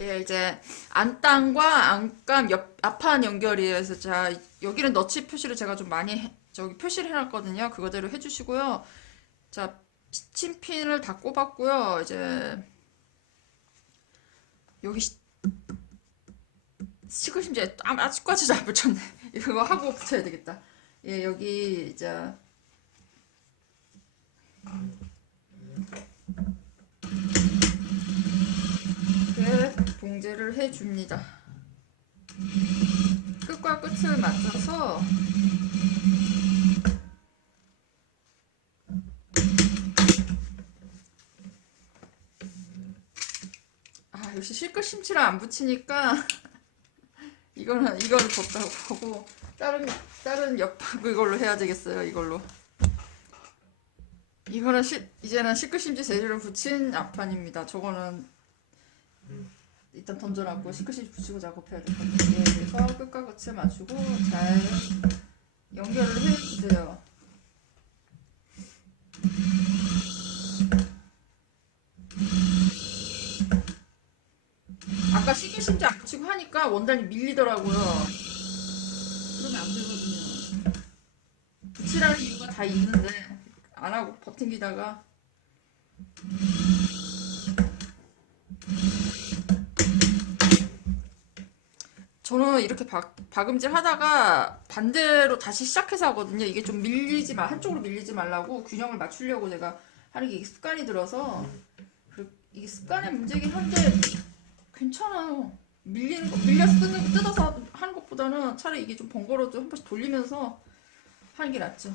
예, 이제 안땅과 안감 옆 앞판 연결이에요. 그래서 자 여기는 너치 표시를 제가 좀 많이 해- 저기 표시를 해놨거든요. 그거대로 해주시고요. 자 시침핀을 다 꼽았고요. 이제 여기 시- 시글심지에 아, 아직까지 잘 붙였네. 이거 하고 붙여야 되겠다. 예, 여기 이제 봉제를 해줍니다. 끝과 끝을 맞춰서 아 역시 실끝 심치를 안 붙이니까 이거는 이거를 뒀다고 하고 다른 다른 옆하고 이걸로 해야 되겠어요 이걸로 이거는 시, 이제는 실끝심치 재질을 붙인 앞판입니다 저거는 일단 던져놨고 시크시 붙이고 작업해야 될 것 같아요. 그래서 끝과 끝을 맞추고 잘 연결을 해주세요. 아까 시크심지 안 붙이고 하니까 원단이 밀리더라고요. 그러면 안 되거든요. 붙이라는 이유가 다 있는데 안 하고 버팅기다가 저는 이렇게 박, 박음질 하다가 반대로 다시 시작해서 하거든요. 이게 좀 밀리지 마, 한쪽으로 밀리지 말라고 균형을 맞추려고 제가 하는 게 습관이 들어서 그- 이게 습관의 문제긴 한데 괜찮아요. 밀리는 거, 밀려서 뜯는 거, 뜯어서 하는 것보다는 차라리 이게 좀 번거로워도 한 번씩 돌리면서 하는 게 낫죠.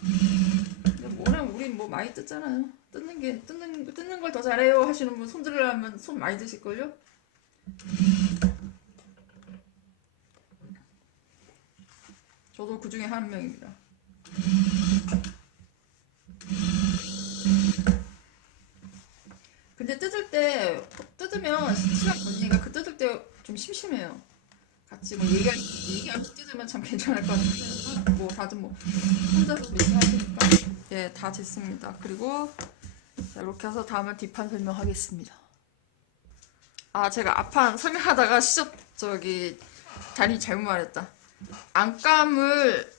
근데 워낙 우린 뭐 많이 뜯잖아요. 뜯는 게, 뜯는, 뜯는 걸 더 잘해요 하시는 분손 들으려면 손 많이 드실걸요? 저도 그 중에 한 명입니다. 근데 뜯을 때 뜯으면 시간 언니가 그 뜯을 때 좀 심심해요. 같이 뭐 얘기 얘기하면서 뜯으면 참 괜찮을 것 같은데 뭐 다들 뭐 혼자서 얘기하시니까 예다 됐습니다. 그리고 자, 이렇게 해서 다음에 뒷판 설명하겠습니다. 아 제가 앞판 설명하다가 시접 저기 단이 잘못 말했다. 안감을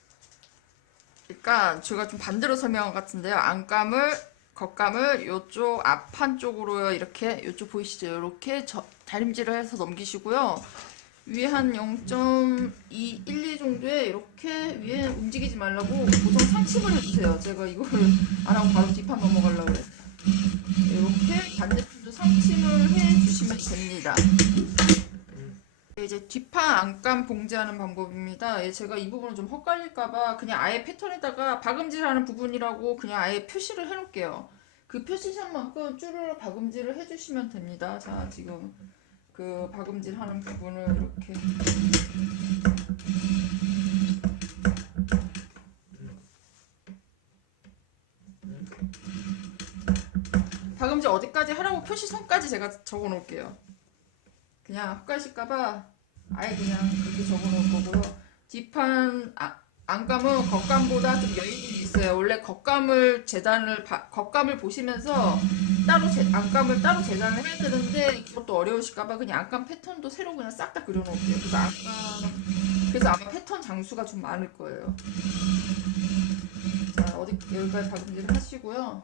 그러니까 제가 좀 반대로 설명한 것 같은데요. 안감을 겉감을 요쪽 앞판 쪽으로 이렇게 요쪽 보이시죠? 이렇게 저, 다림질을 해서 넘기시고요. 위에 한 0.212 정도에 이렇게 위에 움직이지 말라고 보통 상침을 해주세요. 제가 이거를 안 하고 바로 뒷판 넘어가려고 그래요. 이렇게 반대편도 상침을 해주시면 됩니다. 네, 이제 뒷판 안감 봉제하는 방법입니다. 예, 제가 이 부분은 좀 헛갈릴까봐 그냥 아예 패턴에다가 박음질하는 부분이라고 그냥 아예 표시를 해놓을게요. 그 표시선만큼 쭈르르 박음질을 해주시면 됩니다. 자, 지금 그 박음질 하는 부분을 이렇게 박음질 어디까지 하라고 표시선까지 제가 적어 놓을게요. 그냥 헛갈실까봐 아예 그냥 그렇게 적어놓을 거고요. 뒷판 아, 안감은 겉감보다 좀 여유가 있어요. 원래 겉감을 재단을 바- 겉감을 보시면서 따로 재, 안감을 따로 재단을 해야 되는데 그것도 어려우실까봐 그냥 안감 패턴도 새로 그냥 싹 다 그려놓을게요. 그래서 안감 그래서 아마 패턴 장수가 좀 많을 거예요. 자 어디 여기까지 박음질을 하시고요.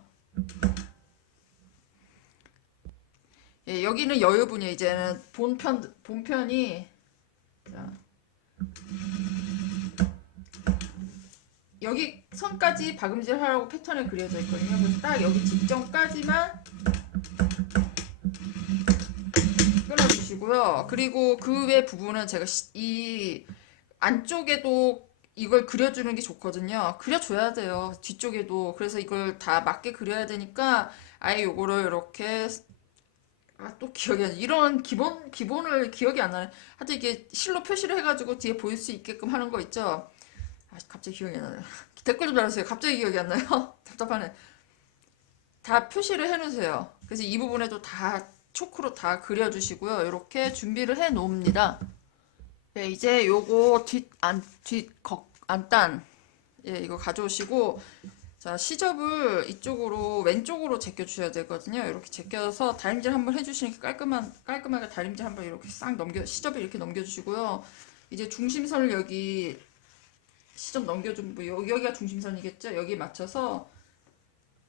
예, 여기는 여유분이에요. 이제는 본편 본편이 자 여기 선까지 박음질 하라고 패턴을 그려져 있거든요. 그래서 딱 여기 직전까지만 끊어주시고요. 그리고 그 외 부분은 제가 시- 이 안쪽에도 이걸 그려주는 게 좋거든요. 그려줘야 돼요. 뒤쪽에도. 그래서 이걸 다 맞게 그려야 되니까 아예 요거를 이렇게 아, 또 기억이 안 나. 이런 기본, 기본을 기억이 안 나네. 하여튼 이게 실로 표시를 해가지고 뒤에 보일 수 있게끔 하는 거 있죠? 아, 갑자기 기억이 안 나요. 댓글 좀 달아주세요. 갑자기 기억이 안 나요. 답답하네. 다 표시를 해놓으세요. 그래서 이 부분에도 다 초크로 다 그려주시고요. 이렇게 준비를 해 놓습니다. 네, 이제 요거 뒷, 안, 뒷, 겉, 안단. 예, 이거 가져오시고, 자, 시접을 이쪽으로 왼쪽으로 제껴 주셔야 되거든요. 이렇게 제껴서 다림질 한번 해주시니까 깔끔한 깔끔하게 다림질 한번 이렇게 싹 넘겨 시접을 이렇게 넘겨 주시고요. 이제 중심선을 여기 시접 넘겨준 뭐 여기, 여기가 중심선이겠죠? 여기 맞춰서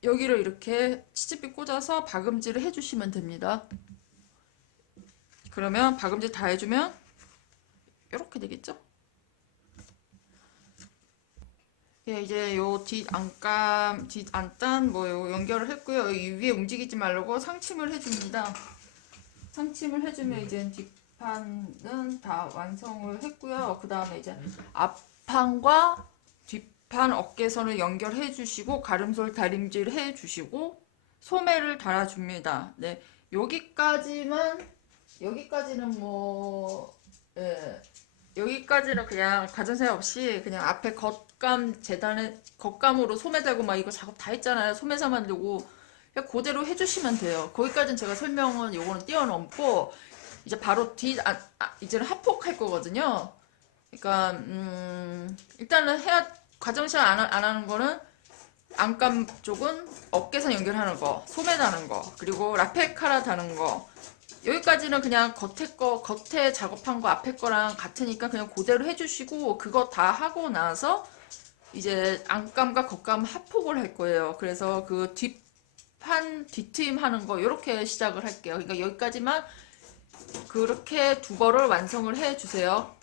여기를 이렇게 치즈비 꽂아서 박음질을 해주시면 됩니다. 그러면 박음질 다 해주면 이렇게 되겠죠? 예, 이제 요 뒷 안감, 뒷 안단 뭐 요 연결을 했고요. 이 위에 움직이지 말라고 상침을 해줍니다. 상침을 해주면 이제 뒷판은 다 완성을 했고요. 그 다음에 이제 앞판과 뒷판 어깨선을 연결해 주시고 가름솔 다림질 해 주시고 소매를 달아줍니다. 네, 여기까지만 여기까지는 뭐 예, 여기까지는 그냥 생각 없이 그냥 앞에 겉감 재단에 겉감으로 소매 달고 막 이거 작업 다 했잖아요. 소매사 만들고 그냥 그대로 해주시면 돼요. 거기까지는 제가 설명은 요거는 뛰어넘고 이제 바로 뒤 아, 아, 이제는 합폭 할 거거든요. 그러니까 음, 일단은 해야 과정 시간 안, 하- 안 하는 거는 안감 쪽은 어깨선 연결하는 거, 소매 다는 거, 그리고 라펠 카라 다는 거. 여기까지는 그냥 겉에 거, 겉에 작업한 거 앞에 거랑 같으니까 그냥 그대로 해주시고 그거 다 하고 나서 이제 안감과 겉감 합폭을 할 거예요. 그래서 그 뒷판 뒤트임 하는 거 이렇게 시작을 할게요. 그러니까 여기까지만 그렇게 두 벌을 완성을 해 주세요.